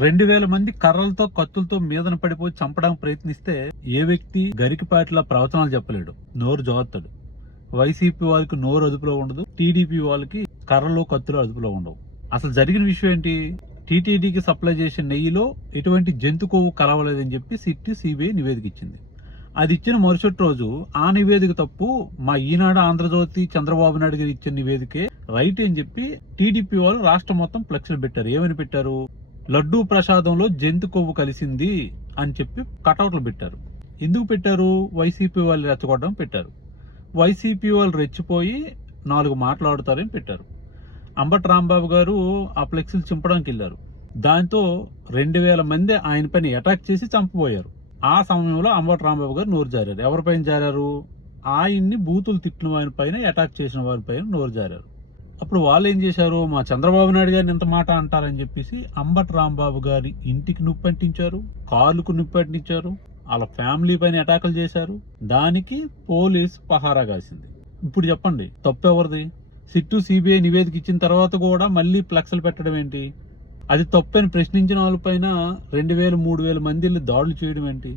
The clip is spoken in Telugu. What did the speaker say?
2000 మంది కర్రలతో కత్తులతో మీదన పడిపోయి చంపడానికి ప్రయత్నిస్తే ఏ వ్యక్తి గరికిపాటిలా ప్రవచనాలు చెప్పలేడు, నోరు జోరుతాడు. వైసీపీ వాళ్ళకి నోరు అదుపులో ఉండదు, టీడీపీ వాళ్ళకి కర్రలు కత్తులు అదుపులో ఉండవు. అసలు జరిగిన విషయం ఏంటి? టీటీడీకి సప్లై చేసే నెయ్యిలో ఎటువంటి జంతు కొవ్వు కలవలేదని చెప్పి సిట్ సిబిఐ నివేదిక ఇచ్చింది. అది ఇచ్చిన మరుసటి రోజు ఆ నివేదిక తప్పు, మా ఈనాడు ఆంధ్రజ్యోతి చంద్రబాబు నాయుడు గారు ఇచ్చిన నివేదికే రైట్ అని చెప్పి టీడీపీ వాళ్ళు రాష్ట్రం మొత్తం ఫ్లెక్స్లు పెట్టారు. ఏమని పెట్టారు? లడ్డూ ప్రసాదంలో జంతు కొవ్వు కలిసింది అని చెప్పి కటౌట్లు పెట్టారు. ఎందుకు పెట్టారు? వైసీపీ వాళ్ళు రెచ్చగొట్టడం పెట్టారు. వైసీపీ వాళ్ళు రెచ్చిపోయి 4 మాట్లాడుతారని పెట్టారు. అంబటి రాంబాబు గారు ఆ ఫ్లెక్స్లు చింపడానికి వెళ్ళారు. దాంతో 2000 మంది ఆయన పైన అటాక్ చేసి చంపబోయారు. ఆ సమయంలో అంబటి రాంబాబు గారు నోరు జారారు. ఎవరిపైన జారారు? ఆయన్ని బూతులు తిట్టిన వారి పైన, అటాక్ చేసిన వారి పైన నోరు జారారు. అప్పుడు వాళ్ళు ఏం చేశారు? మా చంద్రబాబు నాయుడు గారిని ఎంత మాట అంటారని చెప్పేసి అంబటి రాంబాబు గారి ఇంటికి నిప్పు అంటించారు, కారుకు నిప్పు అంటించారు, వాళ్ళ ఫ్యామిలీ పైన అటాకులు చేశారు. దానికి పోలీస్ పహారా కాసింది. ఇప్పుడు చెప్పండి, తప్పు ఎవరిది? సిట్టు సిబిఐ నివేదిక ఇచ్చిన తర్వాత కూడా మళ్ళీ ఫ్లెక్స్లు పెట్టడం ఏంటి? అది తప్పని ప్రశ్నించిన వాళ్ళపైన 2000-3000 మంది దాడులు చేయడం ఏంటి?